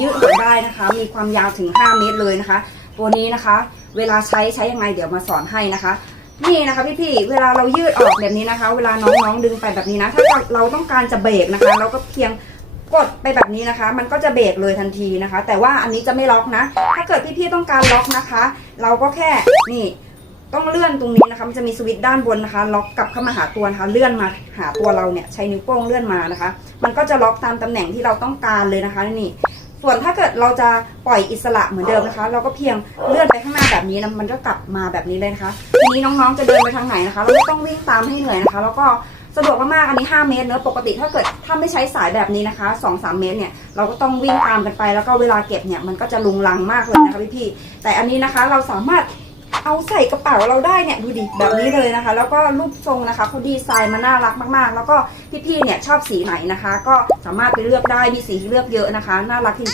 ยืดออกได้นะคะ มีความยาวถึง 5 เมตรเลยนะคะ ตัวนี้นะคะ เวลาใช้ใช้ยังไงเดี๋ยวมาสอนให้นะคะ นี่นะคะพี่ๆเวลาเรายืดออกแบบนี้นะคะ เวลาน้องๆดึงไปแบบนี้นะ ถ้าเราต้องการจะเบรกนะคะ เราก็เพียงกดไปแบบนี้นะคะ มันก็จะเบรกเลยทันทีนะคะ แต่ว่าอันนี้จะไม่ล็อกนะ ถ้าเกิดพี่ๆต้องการล็อกนะคะ เราก็แค่นี่ต้องเลื่อนตรงนี้นะคะ มันจะมีสวิตช์ด้านบนนะคะ ล็อกกลับเข้ามาหาตัวนะคะ เลื่อนมาหาตัวเราเนี่ย ใช้นิ้วโป้งเลื่อนมานะคะ มันก็จะล็อกตามตำแหน่งที่เราต้องการเลยนะคะ นี่ ส่วนถ้าเกิดเราจะปล่อยอิสระเหมือนเดิมนะคะ เราก็เพียงเลื่อนไปข้างหน้าแบบนี้นะมันก็กลับมาแบบนี้เลยนะคะทีนี้น้องๆจะเดินไปทางไหนนะคะ เราไม่ต้องวิ่งตามให้เหนื่อยนะคะ แล้วก็สะดวกมากๆอันนี้ 5 เมตรเนอะปกติถ้าเกิดถ้าไม่ใช้สายแบบนี้นะคะ2-3 เมตรเนี่ยเราก็ต้องวิ่งตามกันไป แล้วก็เวลาเก็บเนี่ยมันก็จะลุงลังมากเลยนะคะพี่ๆแต่อันนี้นะคะเราสามารถ เอาใส่กระเป๋าเราได้เนี่ยดูดิแบบนี้เลยนะคะ แล้วก็รูปทรงนะคะเขาดีไซน์มาน่ารักมากๆ แล้วก็พี่ๆเนี่ยชอบสีไหนนะคะ ก็สามารถไปเลือกได้มีสีให้เลือกเยอะนะคะ น่ารักจริง